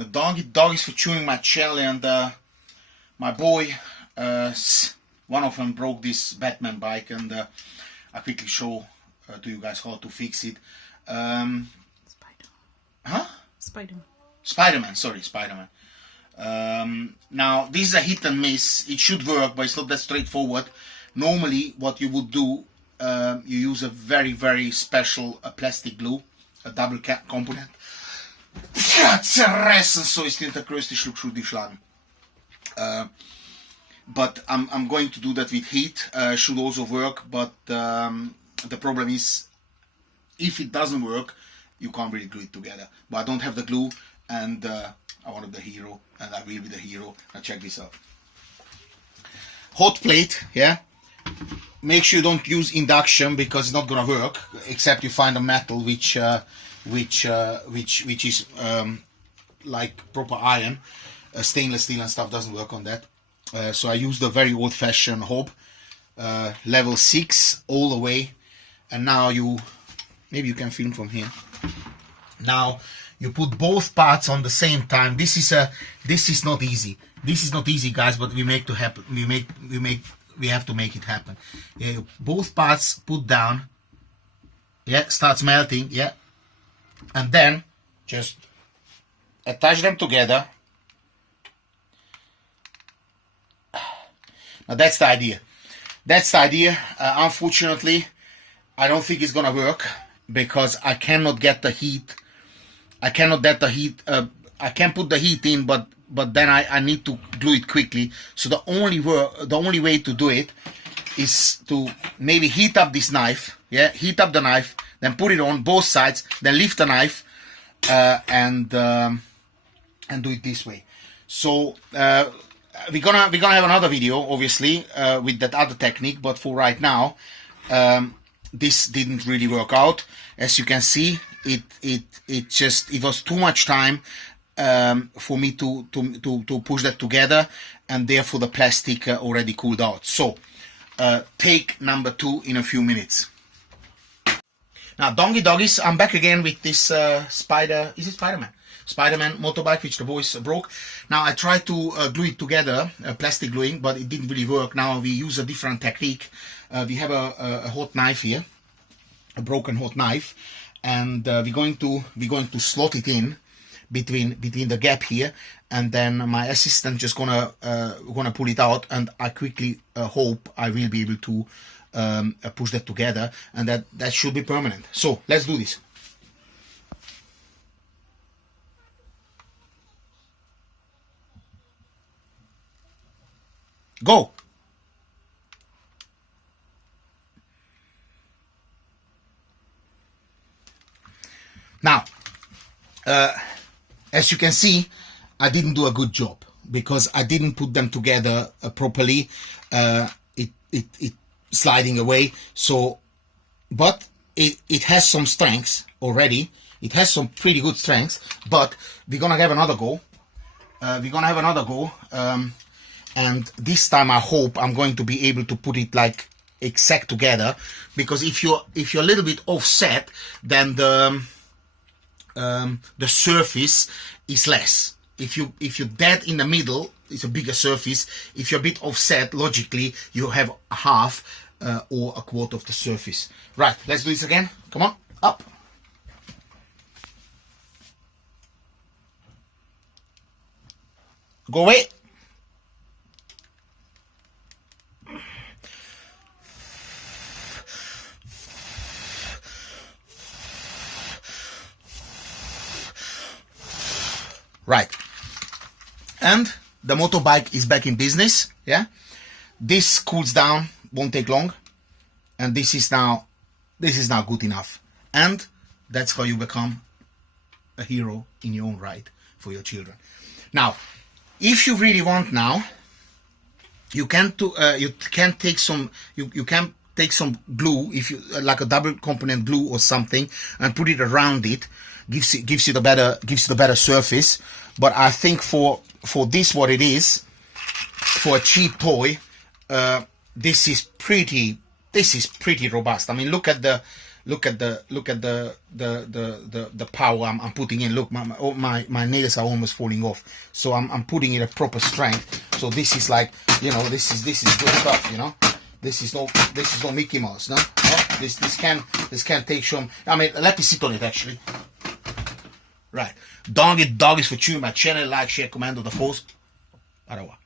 The dog is for chewing my jelly, and my boy, one of them broke this Batman bike, and I quickly show to you guys how to fix it. Spider-Man, sorry, Spider-Man. Now, this is a hit and miss. It should work, but it's not that straightforward. Normally, what you would do, you use a very, very special plastic glue, a double component. So ist nicht der größte Schluck die schlagen. But I'm going to do that with heat. Should also work, but the problem is, if it doesn't work, you can't really glue it together. But I don't have the glue, and I wanted the hero, and I will be the hero. Now check this out. Hot plate, yeah. Make sure you don't use induction because it's not gonna work, except you find a metal which is like proper iron. Stainless steel and stuff doesn't work on that. So I used a very old-fashioned hob, level 6 all the way, and now maybe you can film from here. Now you put both parts on the same time. This is not easy. This is not easy, guys, but we make to happen. We have to make it happen. Yeah, both parts put down. Yeah, starts melting. Yeah, and then just attach them together. Now that's the idea. That's the idea. Unfortunately, I don't think it's gonna work because I cannot get the heat. I cannot get the heat. I can put the heat in, but then I need to glue it quickly. So the only way to do it is to maybe heat up this knife. Yeah, heat up the knife, then put it on both sides, then lift the knife, and do it this way. So we're gonna have another video, obviously, with that other technique. But for right now, this didn't really work out. As you can see, it was too much time for me to push that together, and therefore the plastic already cooled out. So take number 2 in a few minutes. Now, doggies, I'm back again with this Spider-Man motorbike, which the boys broke. Now I tried to glue it together, plastic gluing, but it didn't really work. Now we use a different technique. We have a hot knife here, a broken hot knife, and we're going to slot it in between the gap here, and then my assistant just gonna pull it out, and I quickly hope I will be able to push that together, and that should be permanent. So let's do this. Go. Now, as you can see, I didn't do a good job because I didn't put them together properly. It sliding away. So, but it has some strengths already. It has some pretty good strengths. But we're gonna have another go. And this time I hope I'm going to be able to put it like exact together, because if you're a little bit offset, then the surface is less. If you're dead in the middle, it's a bigger surface. If you're a bit offset, logically you have half or a quarter of the surface. Right, let's do this again. Come on, up. Go away. Right, and the motorbike is back in business. Yeah, this cools down, won't take long, and this is now good enough, and that's how you become a hero in your own right for your children. Now, if you really want, now you can take some glue, if you like a double component glue or something, and put it around it. Gives you the better surface. But I think for this, what it is, for a cheap toy, this is pretty robust. I mean, look at the Look at the power I'm putting in. Look, my nails are almost falling off. So I'm putting in a proper strength. So this is like, you know, this is good stuff, you know. This is no Mickey Mouse, no? This can take some. I mean, let me sit on it actually. Right. Dog is for tuning my channel, like, share, comment on the post. Au revoir.